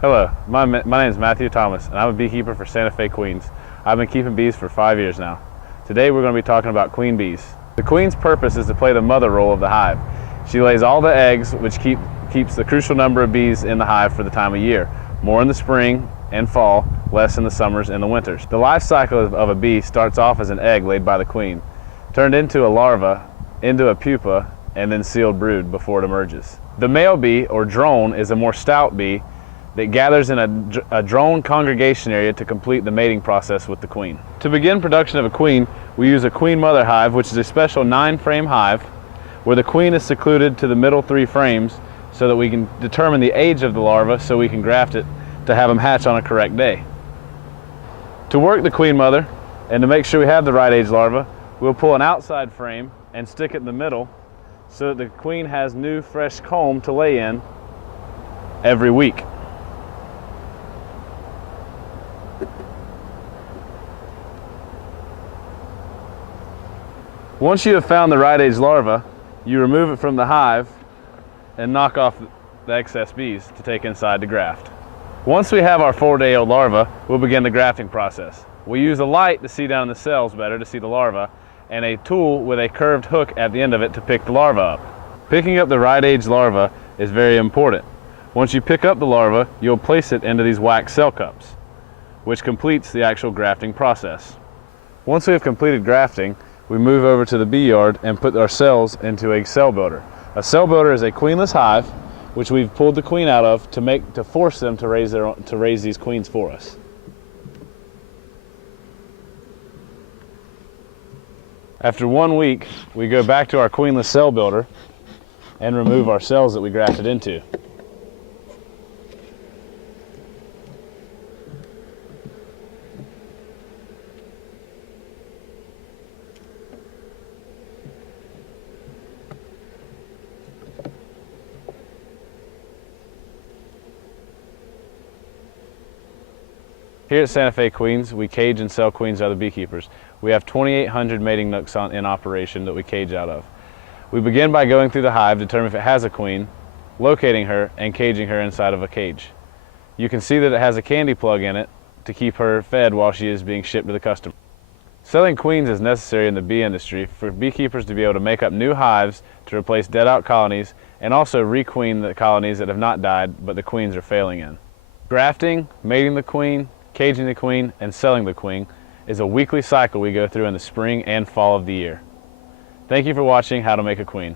Hello, my name is Matthew Thomas, and I'm a beekeeper for Santa Fe Queens. I've been keeping bees for 5 years now. Today we're going to be talking about queen bees. The queen's purpose is to play the mother role of the hive. She lays all the eggs, which keeps the crucial number of bees in the hive for the time of year. More in the spring and fall, less in the summers and the winters. The life cycle of a bee starts off as an egg laid by the queen, turned into a larva, into a pupa, and then sealed brood before it emerges. The male bee, or drone, is a more stout bee that gathers in a drone congregation area to complete the mating process with the queen. To begin production of a queen, we use a queen mother hive, which is a special 9-frame hive where the queen is secluded to the middle 3 frames so that we can determine the age of the larva so we can graft it to have them hatch on a correct day. To work the queen mother and to make sure we have the right age larva, we'll pull an outside frame and stick it in the middle so that the queen has new fresh comb to lay in every week. Once you have found the right age larva, you remove it from the hive and knock off the excess bees to take inside to graft. Once we have our 4-day-old larva, we'll begin the grafting process. We use a light to see down in the cells better to see the larva, and a tool with a curved hook at the end of it to pick the larva up. Picking up the right age larva is very important. Once you pick up the larva, you'll place it into these wax cell cups, which completes the actual grafting process. Once we have completed grafting, we move over to the bee yard and put our cells into a cell builder. A cell builder is a queenless hive, which we've pulled the queen out of to force them to raise these queens for us. After 1 week, we go back to our queenless cell builder and remove our cells that we grafted into. Here at Santa Fe Queens, we cage and sell queens to other beekeepers. We have 2,800 mating nooks in operation that we cage out of. We begin by going through the hive, determine if it has a queen, locating her, and caging her inside of a cage. You can see that it has a candy plug in it to keep her fed while she is being shipped to the customer. Selling queens is necessary in the bee industry for beekeepers to be able to make up new hives to replace dead-out colonies and also requeen the colonies that have not died but the queens are failing in. Grafting, mating the queen, caging the queen, and selling the queen is a weekly cycle we go through in the spring and fall of the year. Thank you for watching How to Make a Queen.